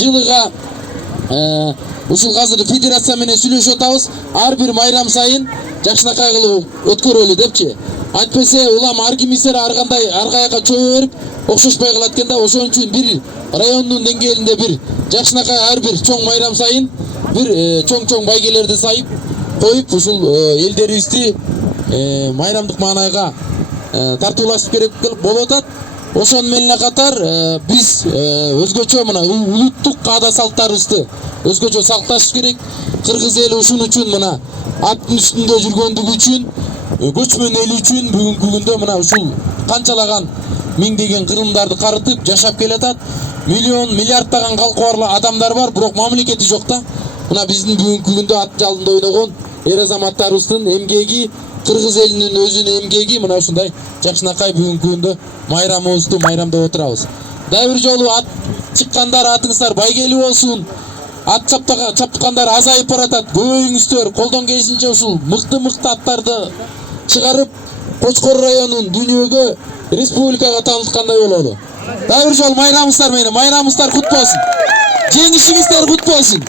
жылыга ушул азыр федерация менен сүйлөшүп атабыз. Ар бир майрам сайын жакшынакай кылып өткөрөлү депчи. Антпесе улам ар кимисер ар каяка чөбө берип окшошпой калат экен да. Ошон үчүн бир райондун деңгээлинде бир жакшынакай ар бир чоң майрам сайын бир чоң байгелерди сайып коюп ушул элдерибизди майрамдык маанайга тартуулашып керек болуп атат. Ошон менен катар биз өзгөчө мына улуттук каада салттарыбызды өзгөчө сакташ керек. Кыргыз эли ушун үчүн мына аттын үстүндө жүргөндүгү үчүн, көчмөн эл үчүн бүгүнкү күндө мына ушул канчалаган миңдеген кырымдарды карытып жашап келатат. Миллион, миллиарддаган калкы бар адамдар бар, бирок мамлекети жок да. Мына биздин бүгүнкү күндө ат жалында ойногон эр азаматтарыбыздын эмгеги, кыргыз элинин өзүнүн эмгеги мына ушундай жакшынакай бүгүнкү күндө майрамыбызды майрамдап отурабыз. Дагы бир жолу ат чыккандар атыңыздар байгели болсун. Ат чапкандар азайып баратат. Көбөйүңүздөр, колдон келишинче ушул мыкты аттарды чыгарып, Кочкор районун дүйнөгө, республикага таныткандай бололу. Дагы бир жолу майрамыңыздар менен, майрамыңыздар кут болсун. Жеңишиңиздер кут болсун.